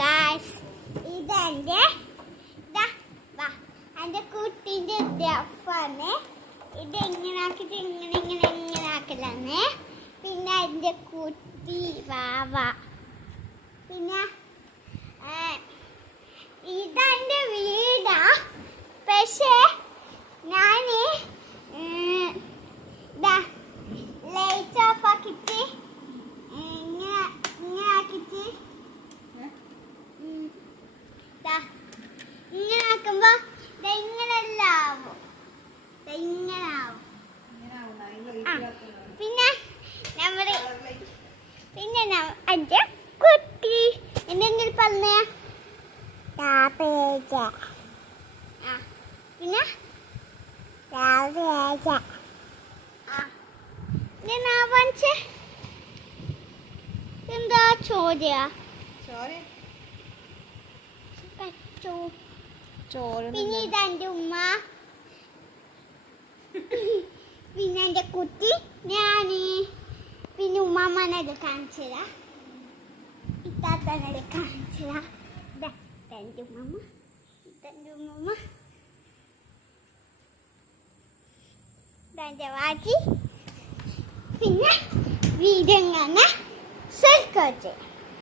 Guys ഇതെന്റെ എന്റെ കുട്ടീൻ്റെ ദഫാണ്. ഇത് എങ്ങനെ ആക്കിയിട്ട് ഇങ്ങനെ ആക്കലാണ്. പിന്നെ എൻ്റെ കുട്ടി വാവ. പിന്നെ ഇതെൻ്റെ വീടാ. പക്ഷേ ഞാൻ ലൈറ്റ് ഓഫ് ആക്കിയിട്ട് ഇങ്ങനെ ആക്കിയിട്ട് ഇങ്ങനെ ആക്കുമ്പോ ഇങ്ങനെയല്ല ആവും. ഇങ്ങനെ ആവും. പിന്നെ എന്റെ കുട്ടി എന്തെങ്കിലും പറഞ്ഞേ. പിന്നെ എന്താ ചോദ്യ പിന്നെ ഇതെന്റെ ഉമ്മ. പിന്നെ എന്റെ കുട്ടി ഞാന്. പിന്നെ ഉമ്മാമ്മനത് കാണിച്ചതാ. ഇത്താത്തനത് കാണിച്ചതാ. ഇതെന്റെ ഉമ്മ. ഇതെന്റെ വാജി. പിന്നെ വീഡിയോ ഞാൻ സെൽക്കോച്ച്